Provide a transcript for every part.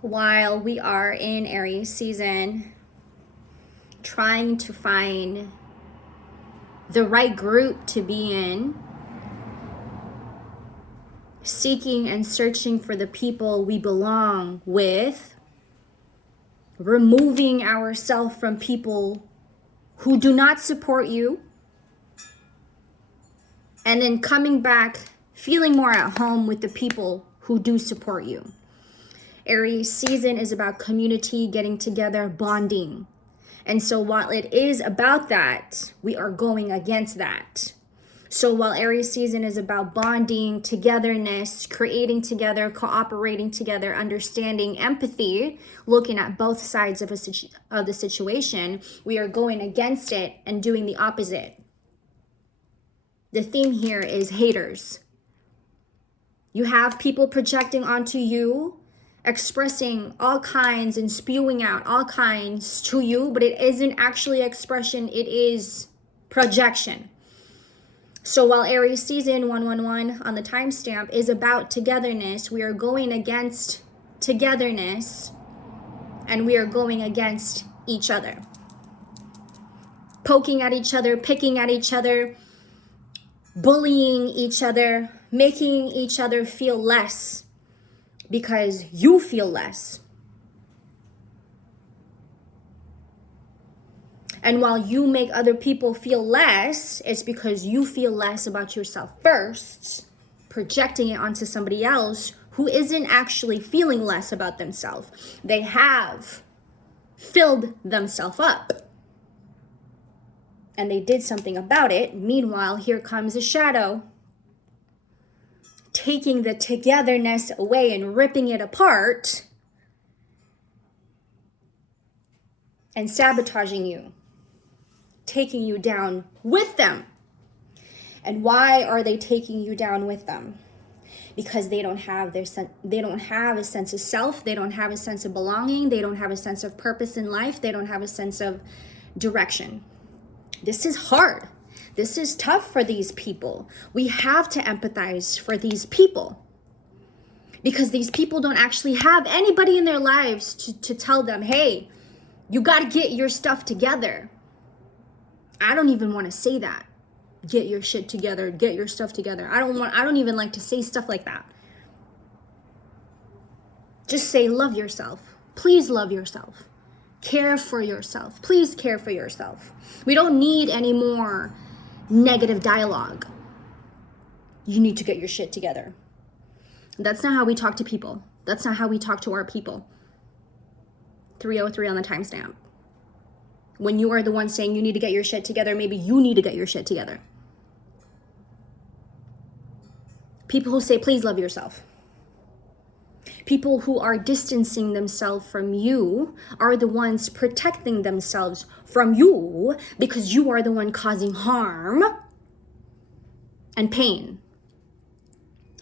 while we are in Aries season, trying to find the right group to be in, seeking and searching for the people we belong with, removing ourselves from people who do not support you, and then coming back feeling more at home with the people who do support you. Aries season is about community, getting together, bonding. And so while it is about that, we are going against that. So while Aries season is about bonding, togetherness, creating together, cooperating together, understanding, empathy, looking at both sides of the situation, we are going against it and doing the opposite. The theme here is haters. You have people projecting onto you, expressing all kinds and spewing out all kinds to you, but it isn't actually expression, it is projection. So while Aries season 111 on the timestamp is about togetherness, we are going against togetherness and we are going against each other. Poking at each other, picking at each other, bullying each other, making each other feel less because you feel less. And while you make other people feel less, it's because you feel less about yourself first, projecting it onto somebody else who isn't actually feeling less about themselves. They have filled themselves up. And they did something about it. Meanwhile, here comes a shadow, taking the togetherness away and ripping it apart and sabotaging you, taking you down with them. And why are they taking you down with them? Because they don't have a sense of self, they don't have a sense of belonging, they don't have a sense of purpose in life, they don't have a sense of direction. This is hard. This is tough for these people. We have to empathize for these people because these people don't actually have anybody in their lives to tell them, hey, you got to get your stuff together. I don't even want to say that. Get your shit together, get your stuff together. I don't even like to say stuff like that. Just say love yourself. Please love yourself. Care for yourself. Please care for yourself. We don't need any more negative dialogue. You need to get your shit together. That's not how we talk to people. That's not how we talk to our people. 303 on the timestamp. When you are the one saying you need to get your shit together, maybe you need to get your shit together. People who say, please love yourself. People who are distancing themselves from you are the ones protecting themselves from you because you are the one causing harm and pain.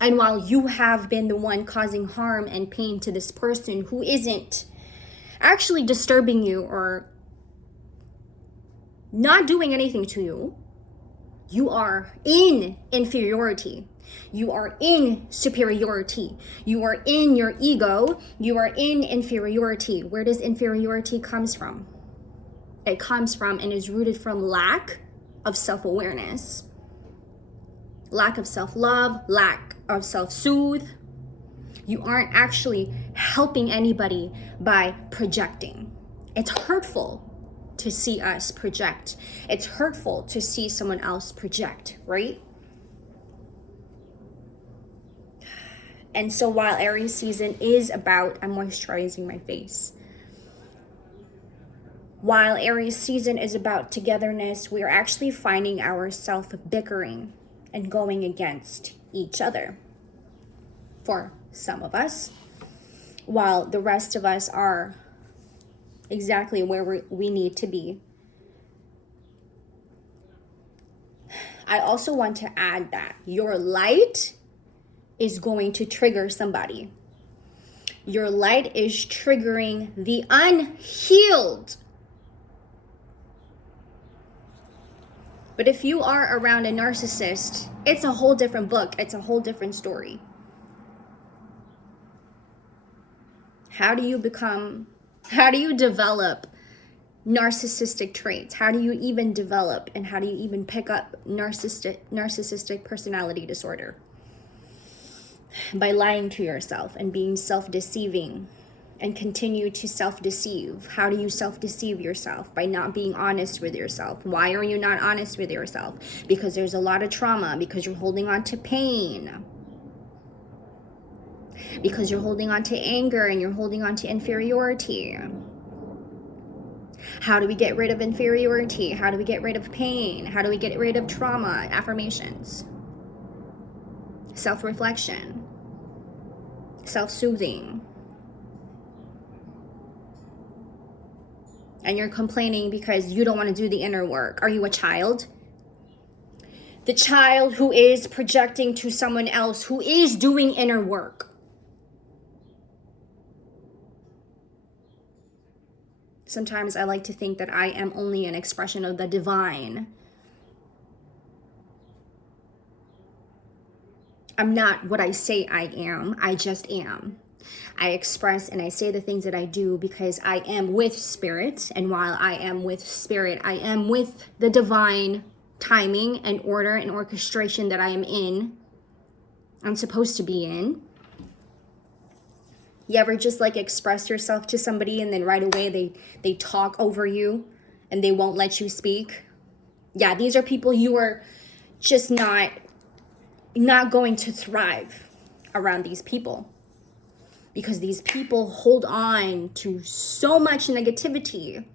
And while you have been the one causing harm and pain to this person who isn't actually disturbing you or not doing anything to you, you are in inferiority. You are in superiority. You are in your ego. You are in inferiority. Where does inferiority comes from? It comes from and is rooted from lack of self-awareness, lack of self-love, lack of self-soothe. You aren't actually helping anybody by projecting. It's hurtful to see us project. It's hurtful to see someone else project, right? And so while Aries season is about, I'm moisturizing my face. While Aries season is about togetherness, we are actually finding ourselves bickering and going against each other. For some of us, while the rest of us are exactly where we need to be. I also want to add that your light is going to trigger somebody. Your light is triggering the unhealed. But if you are around a narcissist, it's a whole different book. It's a whole different story. How do you develop narcissistic traits? How do you even develop and how do you even pick up narcissistic personality disorder? By lying to yourself and being self-deceiving and continue to self-deceive. How do you self-deceive yourself? By not being honest with yourself. Why are you not honest with yourself? Because there's a lot of trauma, because you're holding on to pain, because you're holding on to anger and you're holding on to inferiority. How do we get rid of inferiority? How do we get rid of pain? How do we get rid of trauma? Affirmations, self-reflection, self-soothing. And you're complaining because you don't want to do the inner work. Are you a child? The child who is projecting to someone else who is doing inner work. Sometimes I like to think that I am only an expression of the divine. I'm not what I say I am. I just am. I express and I say the things that I do because I am with spirit. And while I am with spirit, I am with the divine timing and order and orchestration that I am in. I'm supposed to be in. You ever just like express yourself to somebody and then right away they talk over you and they won't let you speak? Yeah, these are people you are just not going to thrive around these people, because these people hold on to so much negativity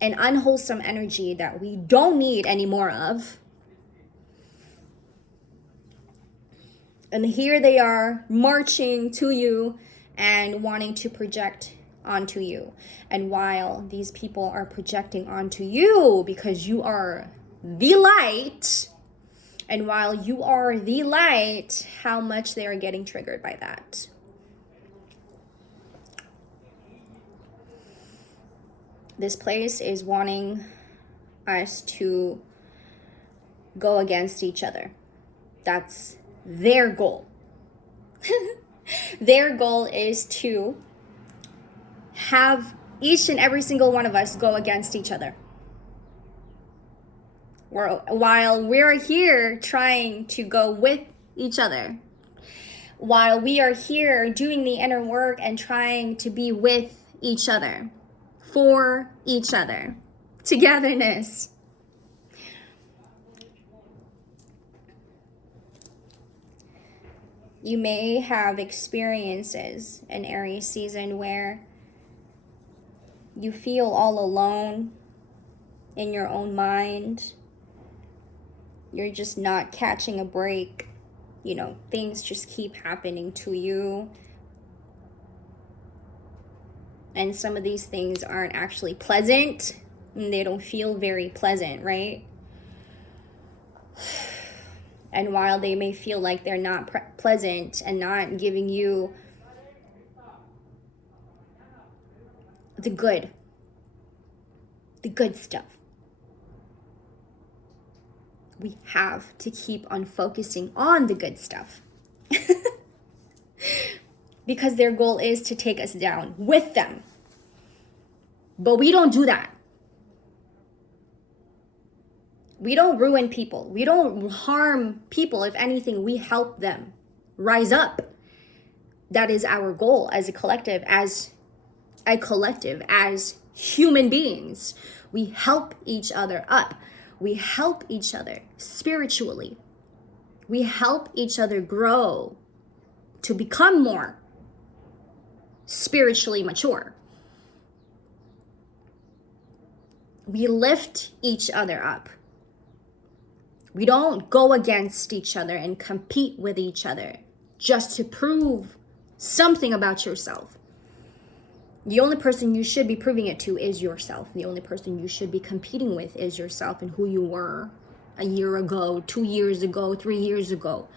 and unwholesome energy that we don't need any more of. And here they are marching to you and wanting to project onto you. And while these people are projecting onto you because you are the light, and while you are the light, how much they are getting triggered by that. This place is wanting us to go against each other. That's their goal. Their goal is to have each and every single one of us go against each other. While we're here trying to go with each other. While we are here doing the inner work and trying to be with each other. For each other. Togetherness. You may have experiences in Aries season where you feel all alone in your own mind. You're just not catching a break. You know, things just keep happening to you. And some of these things aren't actually pleasant. And they don't feel very pleasant, right? And while they may feel like they're not pleasant and not giving you the good stuff, we have to keep on focusing on the good stuff. Because their goal is to take us down with them. But we don't do that. We don't ruin people. We don't harm people. If anything, we help them rise up. That is our goal as a collective, as human beings. We help each other up. We help each other spiritually. We help each other grow to become more spiritually mature. We lift each other up. We don't go against each other and compete with each other just to prove something about yourself. The only person you should be proving it to is yourself. The only person you should be competing with is yourself and who you were a year ago, 2 years ago, 3 years ago.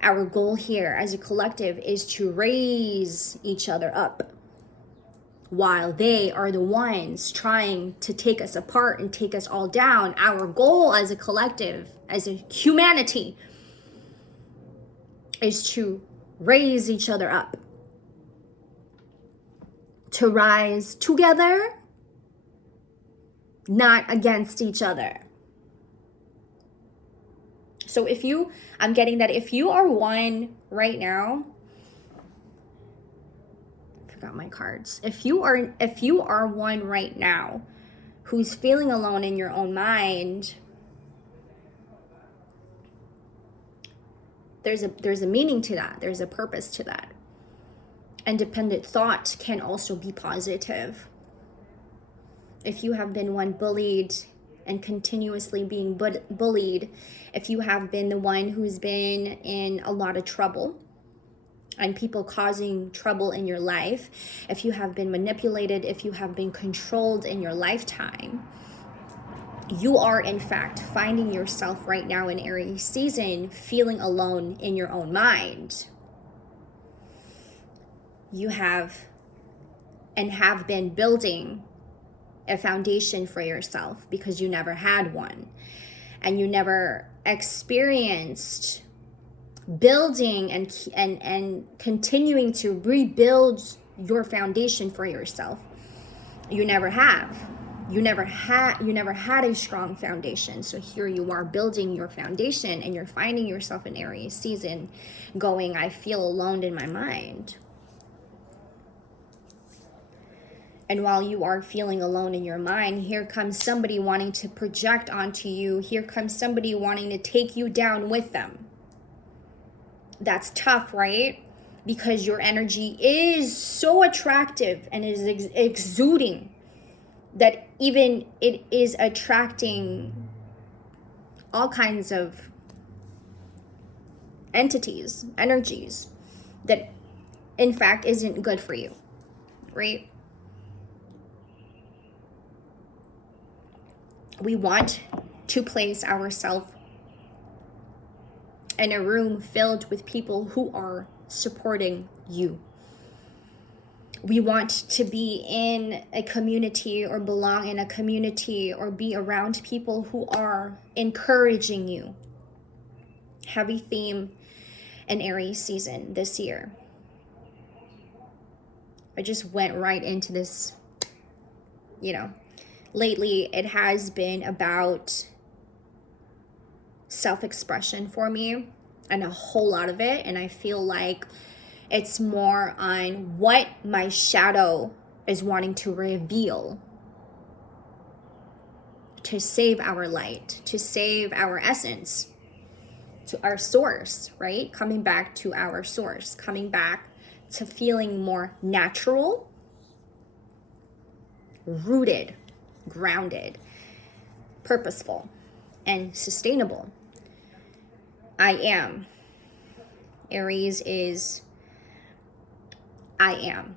Our goal here as a collective is to raise each other up, while they are the ones trying to take us apart and take us all down. Our goal as a collective, as a humanity, is to raise each other up. to rise together, not against each other. So I'm getting that if you are one right now, I forgot my cards. If you are one right now who's feeling alone in your own mind, there's a meaning to that. There's a purpose to that. Independent thought can also be positive. If you have been one bullied and continuously being bullied, if you have been the one who's been in a lot of trouble and people causing trouble in your life, if you have been manipulated, if you have been controlled in your lifetime, you are in fact finding yourself right now in Aries season feeling alone in your own mind. You have been building a foundation for yourself because you never had one, and you never experienced building and continuing to rebuild your foundation for yourself. You never had a strong foundation. So here you are building your foundation, and you're finding yourself in Aries season going, I feel alone in my mind. And while you are feeling alone in your mind, here comes somebody wanting to project onto you. Here comes somebody wanting to take you down with them. That's tough, right? Because your energy is so attractive and is exuding that even it is attracting all kinds of entities, energies that in fact isn't good for you, right? We want to place ourselves in a room filled with people who are supporting you. We want to be in a community or belong in a community or be around people who are encouraging you. Heavy theme in Aries season this year. I just went right into this, Lately, it has been about self-expression for me, and a whole lot of it. And I feel like it's more on what my shadow is wanting to reveal to save our light, to save our essence, to our source, right? Coming back to our source, coming back to feeling more natural, rooted, grounded, purposeful, and sustainable. I am. Aries is I am.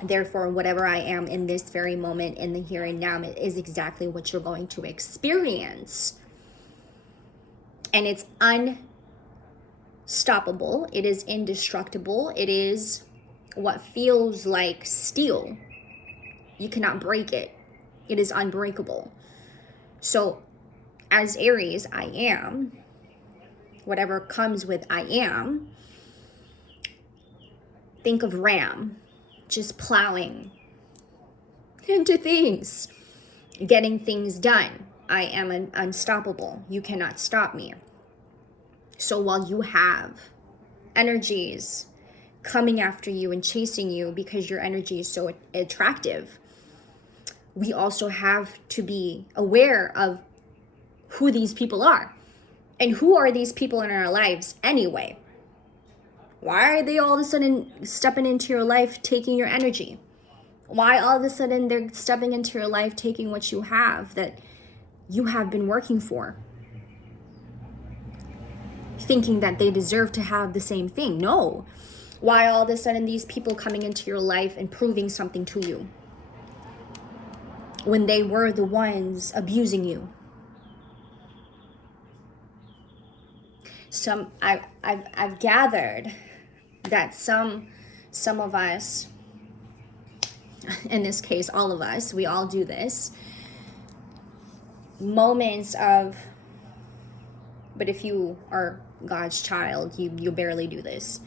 Therefore, whatever I am in this very moment, in the here and now, is exactly what you're going to experience. And it's unstoppable. It is indestructible. It is what feels like steel. You cannot break it. It is unbreakable. So as Aries, I am. Whatever comes with I am. Think of Ram just plowing into things, getting things done. I am unstoppable. You cannot stop me. So while you have energies coming after you and chasing you because your energy is so attractive, we also have to be aware of who these people are. And who are these people in our lives anyway? Why are they all of a sudden stepping into your life, taking your energy? Why all of a sudden they're stepping into your life, taking what you have that you have been working for? Thinking that they deserve to have the same thing. No. Why all of a sudden these people coming into your life and proving something to you when they were the ones abusing you? I've gathered that some of us, in this case all of us, we all do this, moments of, but if you are God's child, you barely do this,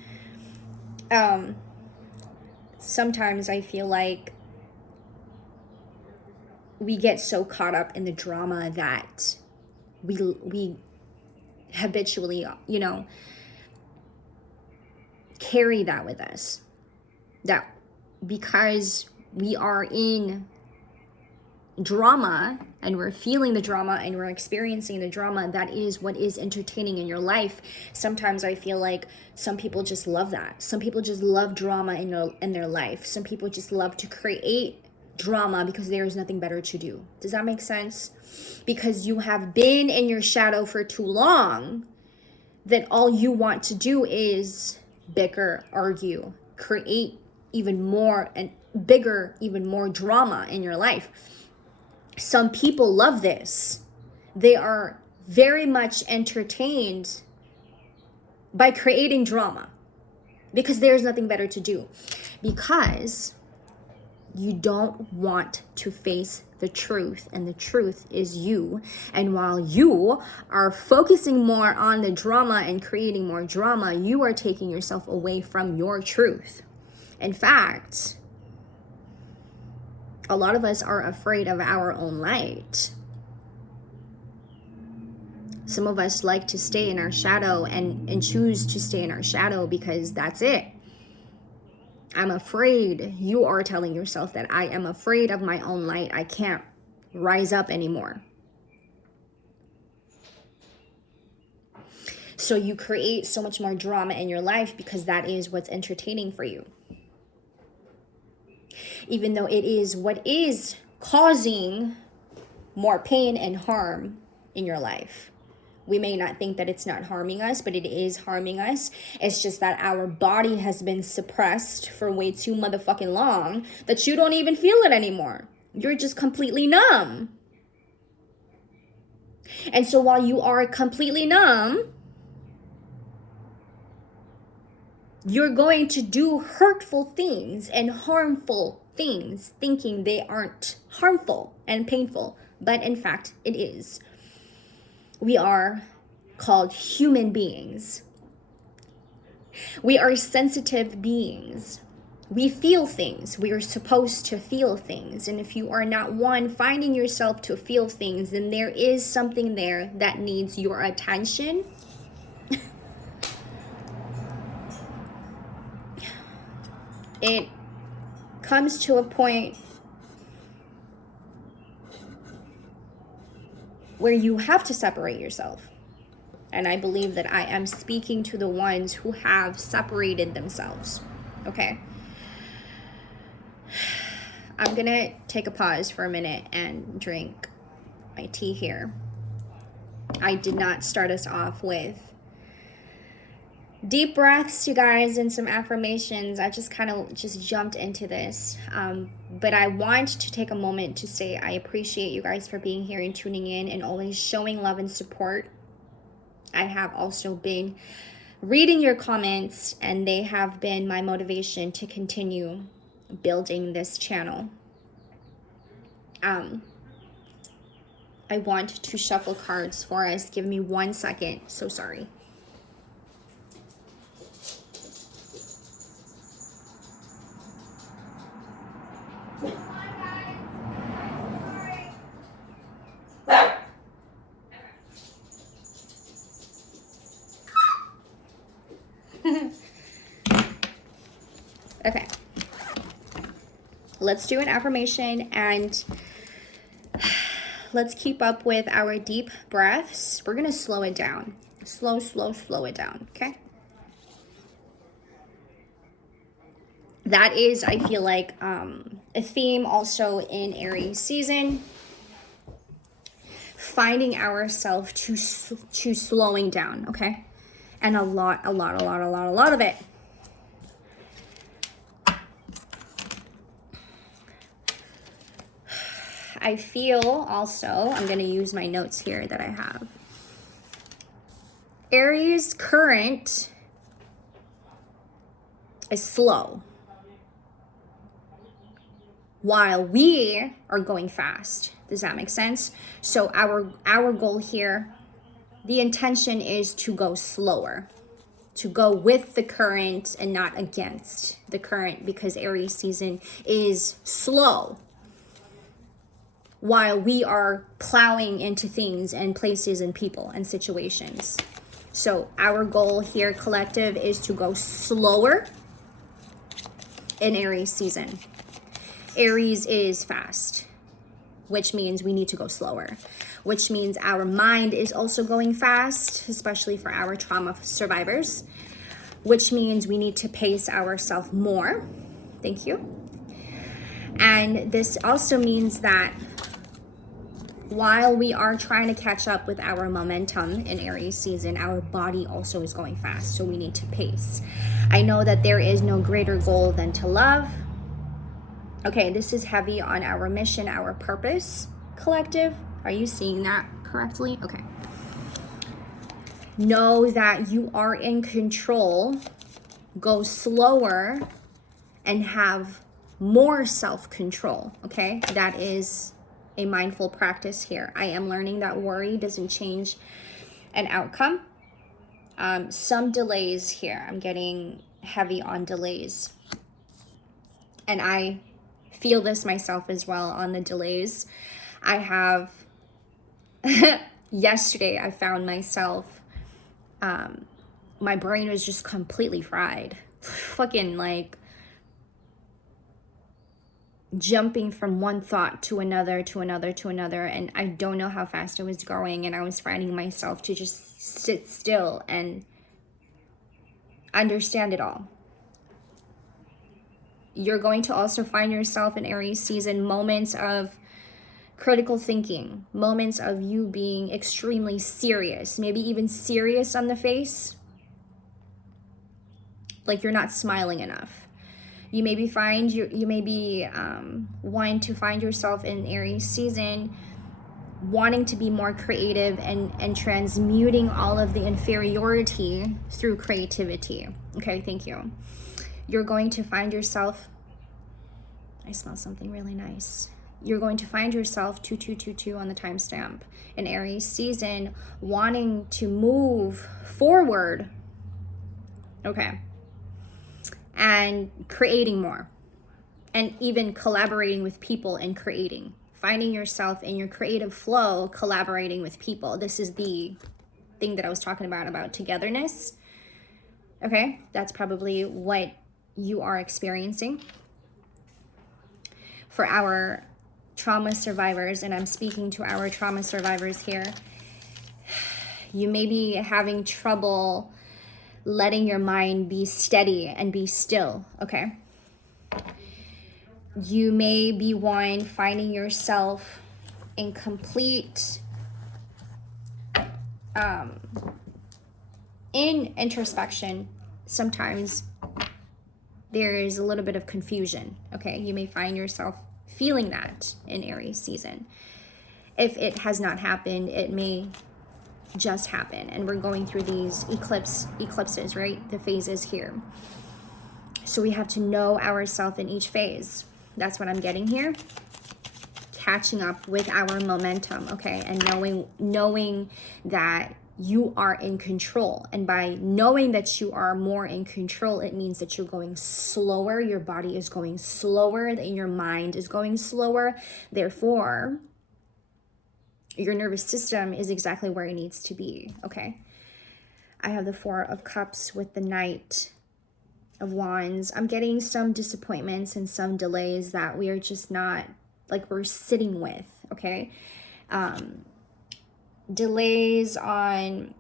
sometimes I feel like we get so caught up in the drama that we habitually, carry that with us. That because we are in drama and we're feeling the drama and we're experiencing the drama, that is what is entertaining in your life. Sometimes I feel like some people just love that. Some people just love drama in their life. Some people just love to create drama because there is nothing better to do. Does that make sense? Because you have been in your shadow for too long, that all you want to do is bicker, argue, create even more and bigger, even more drama in your life. Some people love this. They are very much entertained by creating drama because there's nothing better to do. Because you don't want to face the truth, and the truth is you. And while you are focusing more on the drama and creating more drama, you are taking yourself away from your truth. In fact, a lot of us are afraid of our own light. Some of us like to stay in our shadow and choose to stay in our shadow because that's it. I'm afraid. You are telling yourself that I am afraid of my own light. I can't rise up anymore. So you create so much more drama in your life because that is what's entertaining for you. Even though it is what is causing more pain and harm in your life. We may not think that it's not harming us, but it is harming us. It's just that our body has been suppressed for way too motherfucking long that you don't even feel it anymore. You're just completely numb. And so while you are completely numb, you're going to do hurtful things and harmful things, thinking they aren't harmful and painful, but in fact it is. We are called human beings. We are sensitive beings. We feel things. We are supposed to feel things. And if you are not one finding yourself to feel things, then there is something there that needs your attention. It comes to a point where you have to separate yourself. And I believe that I am speaking to the ones who have separated themselves. Okay. I'm going to take a pause for a minute and drink my tea here. I did not start us off with deep breaths, you guys, and some affirmations. I just kind of jumped into this. But I want to take a moment to say I appreciate you guys for being here and tuning in and always showing love and support. I have also been reading your comments, and they have been my motivation to continue building this channel. I want to shuffle cards for us. Give me 1 second. So sorry. Okay. Let's do an affirmation and let's keep up with our deep breaths. We're going to slow it down. Slow it down, okay? That is, I feel like, a theme also in Aries season. Finding ourselves to slowing down, okay? And a lot of it. I feel also, I'm going to use my notes here that I have. Aries current is slow, while we are going fast. Does that make sense? So our goal here, the intention is to go slower. to go with the current and not against the current, because Aries season is slow while we are plowing into things and places and people and situations. So our goal here, collective, is to go slower in Aries season. Aries is fast, which means we need to go slower, which means our mind is also going fast, especially for our trauma survivors, which means we need to pace ourselves more. Thank you. And this also means that while we are trying to catch up with our momentum in Aries season, our body also is going fast, so we need to pace. I know that there is no greater goal than to love. Okay, this is heavy on our mission, our purpose, collective. Are you seeing that correctly? Okay. Know that you are in control. Go slower and have more self-control, okay? That is a mindful practice here. I am learning that worry doesn't change an outcome. Some delays here. I'm getting heavy on delays. And I feel this myself as well on the delays. I have, yesterday I found myself, my brain was just completely fried. Fucking like jumping from one thought to another, to another, to another. And I don't know how fast I was going. And I was finding myself to just sit still and understand it all. You're going to also find yourself in Aries season moments of critical thinking, moments of you being extremely serious, maybe even serious on the face, like you're not smiling enough. You maybe wanting to find yourself in Aries season wanting to be more creative and transmuting all of the inferiority through creativity. Okay, thank you. You're going to find yourself, I smell something really nice. You're going to find yourself 2222 on the timestamp in Aries season, wanting to move forward, okay, and creating more, and even collaborating with people and creating, finding yourself in your creative flow, collaborating with people. This is the thing that I was talking about togetherness. Okay, that's probably what you are experiencing. For our trauma survivors, and I'm speaking to our trauma survivors here, you may be having trouble letting your mind be steady and be still, okay? You may be finding yourself in complete in introspection. Sometimes there is a little bit of confusion, okay? You may find yourself feeling that in Aries season. If it has not happened, it may just happen. And we're going through these eclipses, right? The phases here. So we have to know ourselves in each phase. That's what I'm getting here. Catching up with our momentum, okay? And knowing that you are in control. And by knowing that you are more in control, it means that you're going slower. Your body is going slower, and your mind is going slower. Therefore, your nervous system is exactly where it needs to be, okay? I have the 4 of Cups with the Knight of Wands. I'm getting some disappointments and some delays that we are just not, like, we're sitting with, okay? Delays on,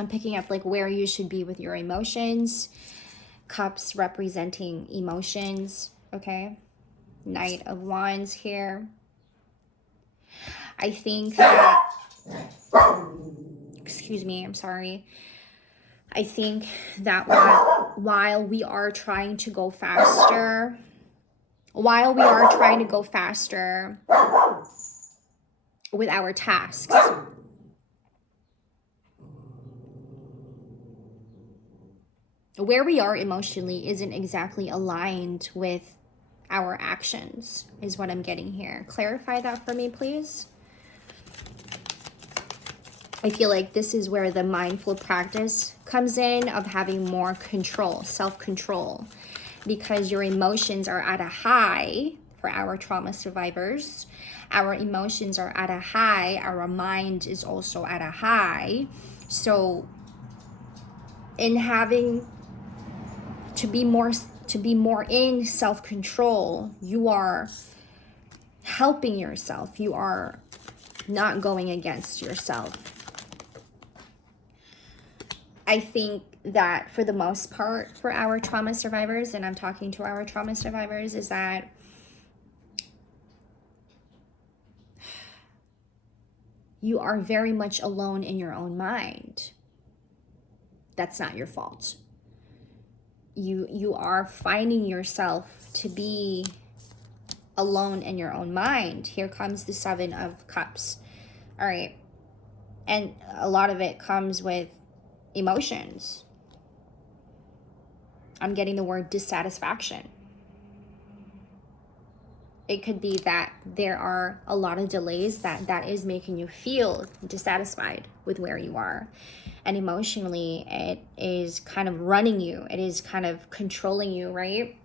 I'm picking up like where you should be with your emotions. Cups representing emotions, okay? Knight of Wands here. I think that, excuse me, I'm sorry. I think that while we are trying to go faster, with our tasks, where we are emotionally isn't exactly aligned with our actions, is what I'm getting here. Clarify that for me, please. I feel like this is where the mindful practice comes in, of having more control, self-control, because your emotions are at a high. For our trauma survivors, our emotions are at a high, our mind is also at a high. So in having to be more in self-control, you are helping yourself, you are not going against yourself. I think that for the most part, for our trauma survivors, and I'm talking to our trauma survivors, is that you are very much alone in your own mind. That's not your fault. You are finding yourself to be alone in your own mind. Here comes the 7 of Cups. All right. And a lot of it comes with emotions. I'm getting the word dissatisfaction. It could be that there are a lot of delays that is making you feel dissatisfied with where you are. And emotionally, it is kind of running you. It is kind of controlling you, right?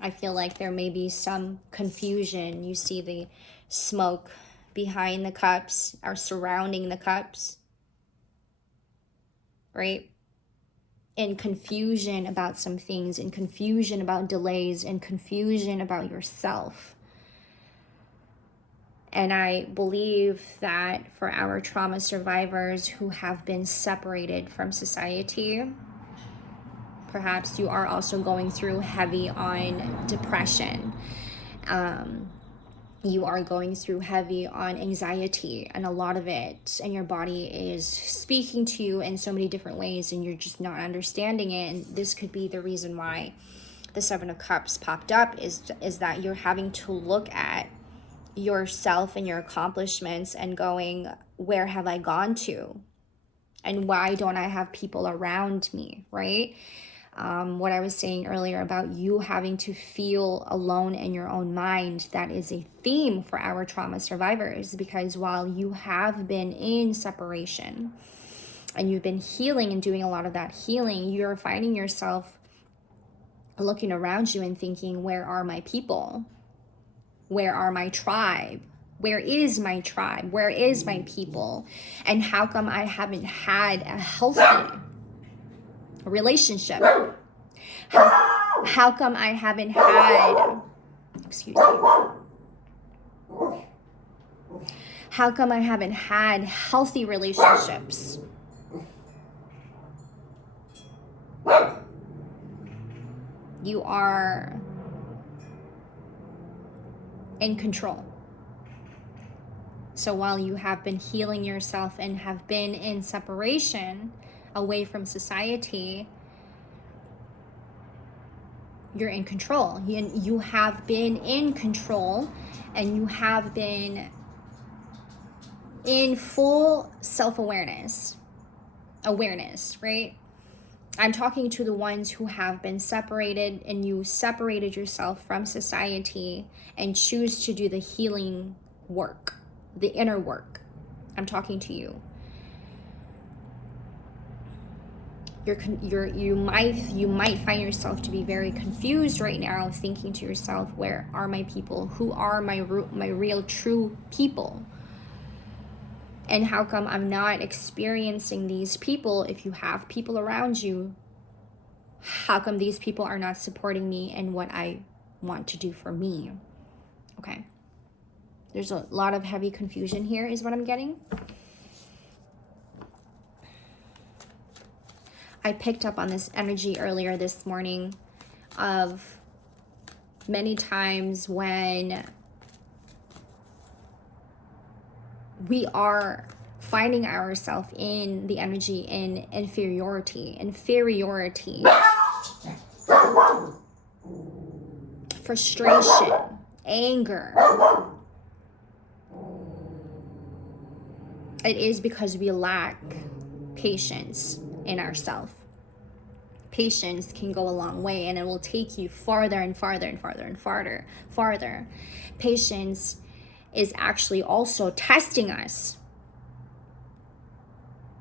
I feel like there may be some confusion. You see the smoke behind the cups or surrounding the cups, right? In confusion about some things, in confusion about delays, in confusion about yourself. And I believe that for our trauma survivors who have been separated from society, perhaps you are also going through heavy on depression. You are going through heavy on anxiety, and a lot of it, and your body is speaking to you in so many different ways, and you're just not understanding it. And this could be the reason why the 7 of Cups popped up, is that you're having to look at yourself and your accomplishments and going, where have I gone to? And why don't I have people around me, right? What I was saying earlier about you having to feel alone in your own mind, that is a theme for our trauma survivors, because while you have been in separation and you've been healing and doing a lot of that healing, you're finding yourself looking around you and thinking, where are my people? Where are my tribe? Where is my tribe? Where is my people? And how come I haven't had a healthy relationship? How come I haven't had, excuse me, how come I haven't had healthy relationships? You are in control. So while you have been healing yourself and have been in separation away from society, you're in control. You have been in control, and you have been in full self-awareness, right? I'm talking to the ones who have been separated, and you separated yourself from society and choose to do the healing work, the inner work. I'm talking to you. You might find yourself to be very confused right now, thinking to yourself, where are my people? Who are my real true people? And how come I'm not experiencing these people? If you have people around you, how come these people are not supporting me in what I want to do for me? Okay. There's a lot of heavy confusion here is what I'm getting. I picked up on this energy earlier this morning of many times when we are finding ourselves in the energy in inferiority, frustration, anger. It is because we lack patience in ourselves. Patience can go a long way, and it will take you farther and farther and farther and farther. Patience is actually also testing us.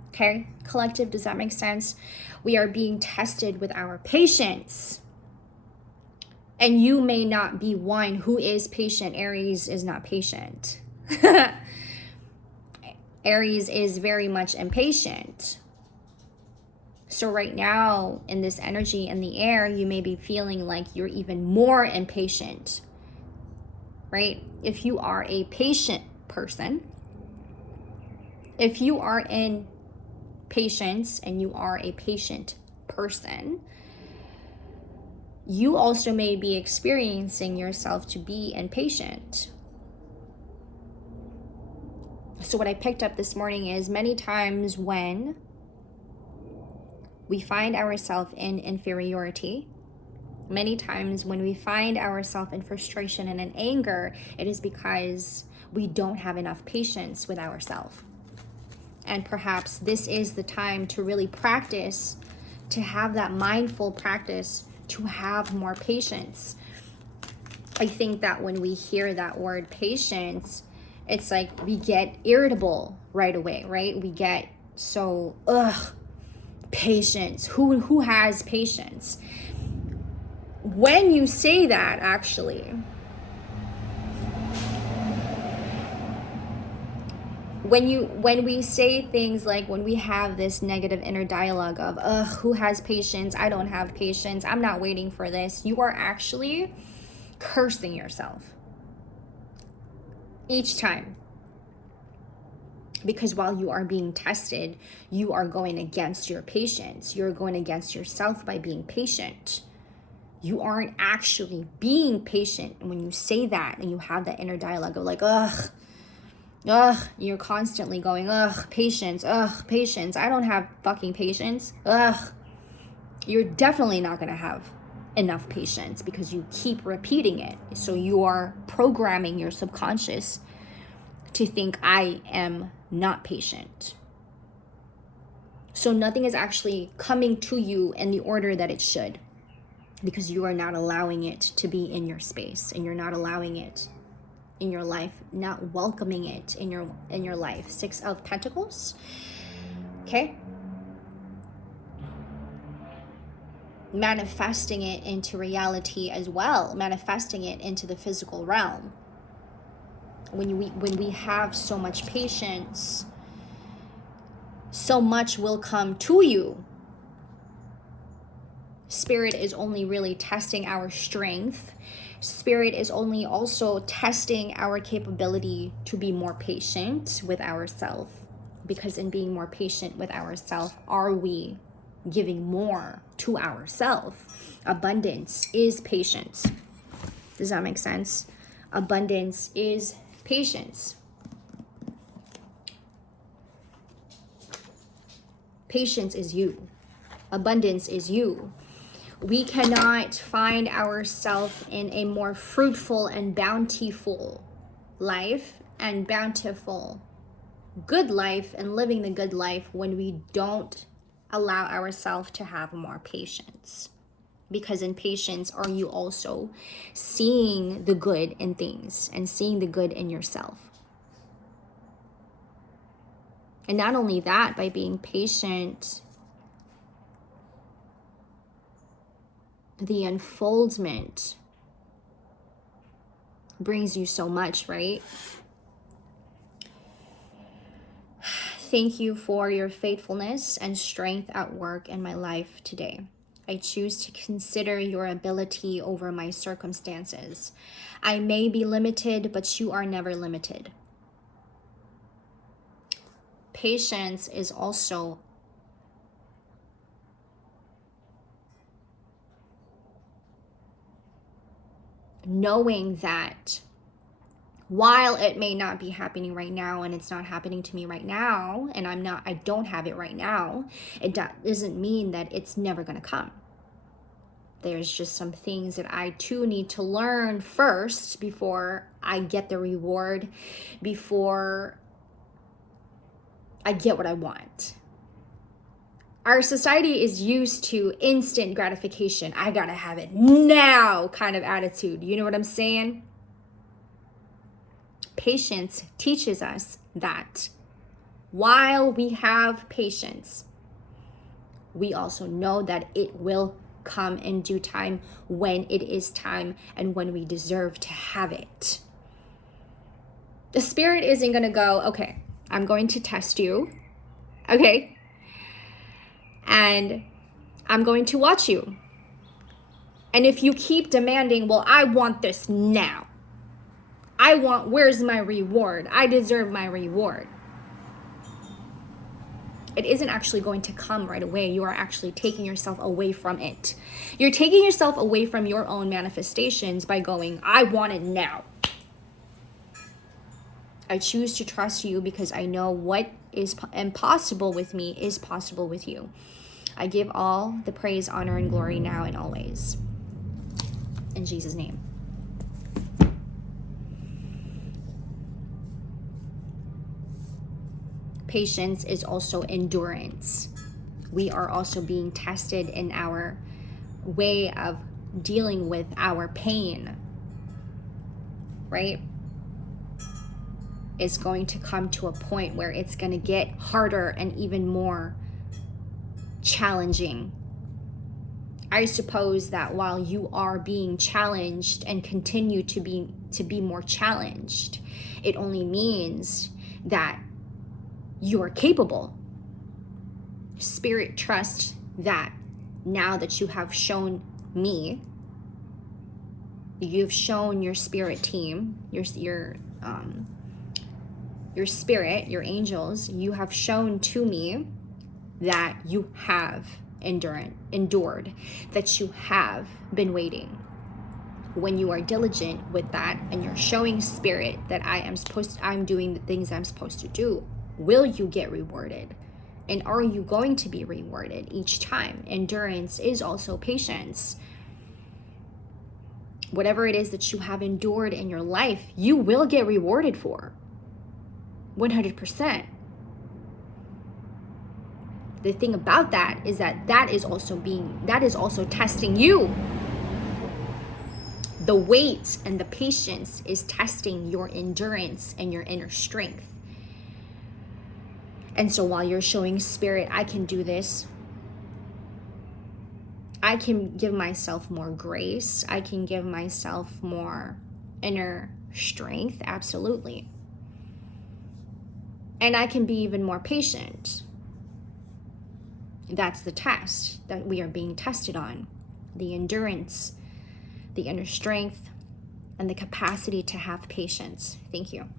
Okay, collective, does that make sense? We are being tested with our patience. And you may not be one who is patient. Aries is not patient. Aries is very much impatient. So right now, in this energy in the air, you may be feeling like you're even more impatient, right? If you are a patient person, if you are in patience and you are a patient person, you also may be experiencing yourself to be impatient. So what I picked up this morning is many times when we find ourselves in inferiority, many times when we find ourselves in frustration and in anger, it is because we don't have enough patience with ourselves. And perhaps this is the time to really practice, to have that mindful practice, to have more patience. I think that when we hear that word patience, it's like we get irritable right away, right? We get so, patience. Who has patience? When you say that, actually, when we say things like, when we have this negative inner dialogue of, who has patience? I don't have patience. I'm not waiting for this. You are actually cursing yourself each time. Because while you are being tested, you are going against your patience. You're going against yourself by being patient. You aren't actually being patient. And when you say that and you have that inner dialogue of like, you're constantly going, patience, patience. I don't have fucking patience. You're definitely not going to have enough patience because you keep repeating it. So you are programming your subconscious to think I am not patient. So nothing is actually coming to you in the order that it should, because you are not allowing it to be in your space, and you're not allowing it in your life, not welcoming it in your life. 6 of Pentacles. Okay? Manifesting it into reality as well, manifesting it into the physical realm. When we have so much patience, so much will come to you. Spirit is only really testing our strength. Spirit is only also testing our capability to be more patient with ourselves. Because in being more patient with ourselves, are we giving more to ourselves? Abundance is patience. Does that make sense? Abundance is patience. Patience is you. Abundance is you. We cannot find ourselves in a more fruitful and bountiful life and bountiful good life and living the good life when we don't allow ourselves to have more patience. Because in patience, are you also seeing the good in things and seeing the good in yourself? And not only that, by being patient, the unfoldment brings you so much, right? Thank you for your faithfulness and strength at work in my life today. I choose to consider your ability over my circumstances. I may be limited, but you are never limited. Patience is also knowing that while it may not be happening right now, and it's not happening to me right now, and I don't have it right now, it doesn't mean that it's never going to come. There's just some things that I too need to learn first before I get the reward, before I get what I want. Our society is used to instant gratification. I gotta have it now kind of attitude. You know what I'm saying? Patience teaches us that while we have patience, we also know that it will come in due time, when it is time and when we deserve to have it. The Spirit isn't going to go, okay, I'm going to test you, okay? And I'm going to watch you. And if you keep demanding, well, I want this now. Where's my reward? I deserve my reward. It isn't actually going to come right away. You are actually taking yourself away from it. You're taking yourself away from your own manifestations by going, I want it now. I choose to trust you because I know what is impossible with me is possible with you. I give all the praise, honor, and glory now and always. In Jesus' name. Patience is also endurance. We are also being tested in our way of dealing with our pain, right? It's going to come to a point where it's going to get harder and even more challenging. I suppose that while you are being challenged and continue to be more challenged, it only means that you are capable. Spirit trusts that now that you have shown me, you've shown your spirit team, your spirit, your angels, you have shown to me that you have endured, that you have been waiting. When you are diligent with that and you're showing spirit that I'm doing the things I'm supposed to do, will you get rewarded? And are you going to be rewarded each time? Endurance is also patience. Whatever it is that you have endured in your life, you will get rewarded for. 100%. The thing about that is that is also testing you. The weight and the patience is testing your endurance and your inner strength. And so while you're showing spirit, I can do this. I can give myself more grace. I can give myself more inner strength. Absolutely. And I can be even more patient. That's the test that we are being tested on. The endurance, the inner strength, and the capacity to have patience. Thank you.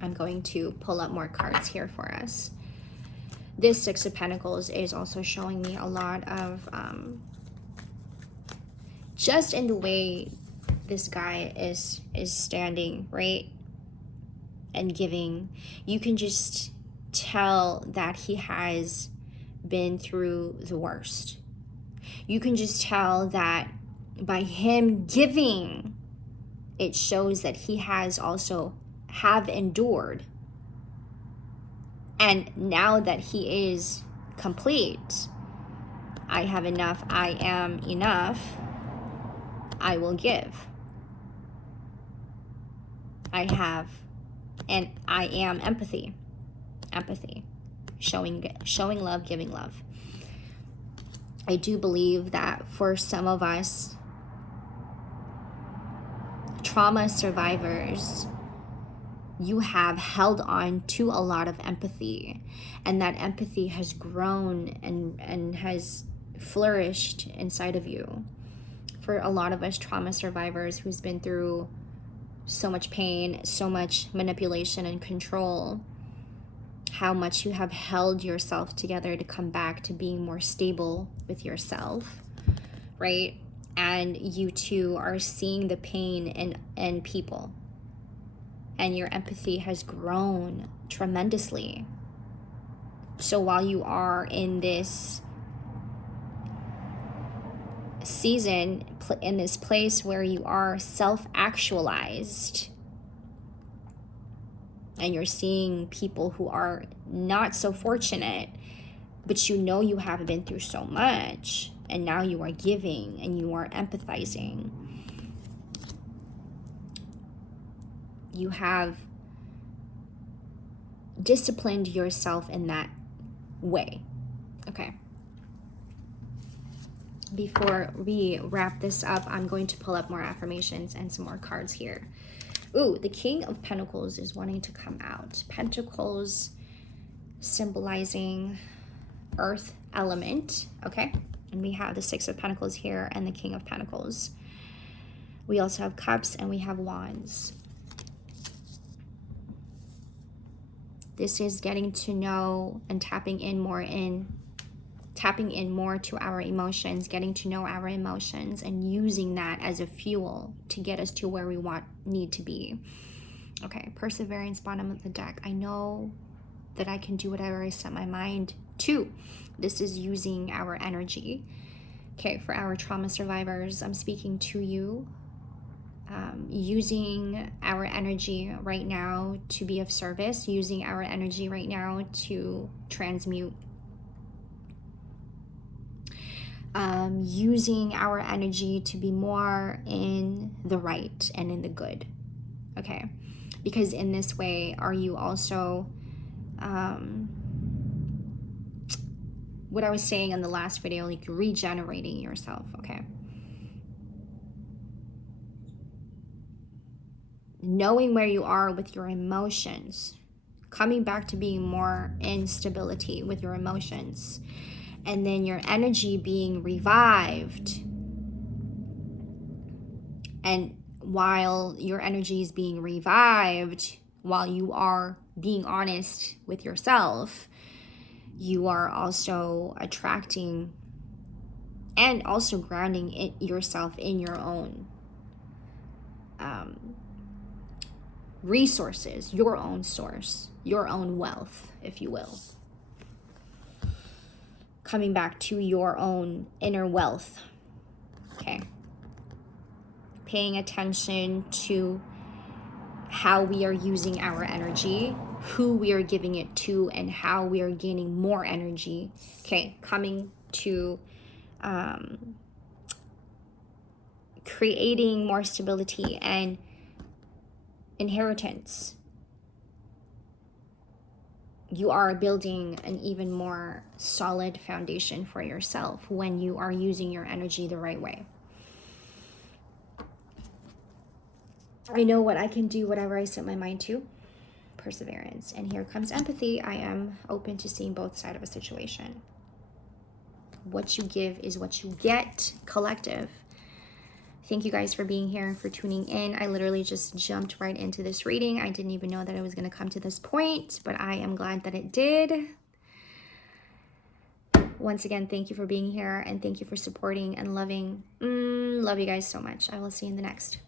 I'm going to pull up more cards here for us. This Six of Pentacles is also showing me a lot of, just in the way this guy is standing, right? And giving, you can just tell that he has been through the worst. You can just tell that by him giving, it shows that he has also have endured. And now that he is complete, I have enough, I am enough, I will give. I have, and I am empathy, showing love, giving love. I do believe that for some of us, trauma survivors, you have held on to a lot of empathy, and that empathy has grown and has flourished inside of you. For a lot of us trauma survivors who's been through so much pain, so much manipulation and control, how much you have held yourself together to come back to being more stable with yourself, right? And you too are seeing the pain in people. And your empathy has grown tremendously. So while you are in this season, in this place where you are self-actualized, and you're seeing people who are not so fortunate, but you know you have been through so much, and now you are giving and you are empathizing. You have disciplined yourself in that way. Okay. Before we wrap this up, I'm going to pull up more affirmations and some more cards here. Ooh, the King of Pentacles is wanting to come out. Pentacles symbolizing earth element, okay? And we have the Six of Pentacles here and the King of Pentacles. We also have Cups and we have Wands. This is getting to know and tapping in more to our emotions, getting to know our emotions and using that as a fuel to get us to where we need to be. Okay, Perseverance, bottom of the deck. I know that I can do whatever I set my mind to. This is using our energy. Okay, for our trauma survivors, I'm speaking to you. Using our energy right now to be of service, using our energy right now to transmute, using our energy to be more in the right and in the good, okay? Because in this way, are you also, what I was saying in the last video, like regenerating yourself, okay? Knowing where you are with your emotions, coming back to being more in stability with your emotions, and then your energy being revived. And while your energy is being revived, while you are being honest with yourself, you are also attracting and also grounding yourself in your own resources, your own source, your own wealth, if you will. Coming back to your own inner wealth, okay? Paying attention to how we are using our energy, who we are giving it to, and how we are gaining more energy, okay? Coming to creating more stability and inheritance. You are building an even more solid foundation for yourself when you are using your energy the right way. I know what I can do, whatever I set my mind to. Perseverance. And here comes empathy. I am open to seeing both sides of a situation. What you give is what you get. Collective. Thank you guys for being here and for tuning in. I literally just jumped right into this reading. I didn't even know that it was going to come to this point, but I am glad that it did. Once again, thank you for being here and thank you for supporting and loving. Love you guys so much. I will see you in the next.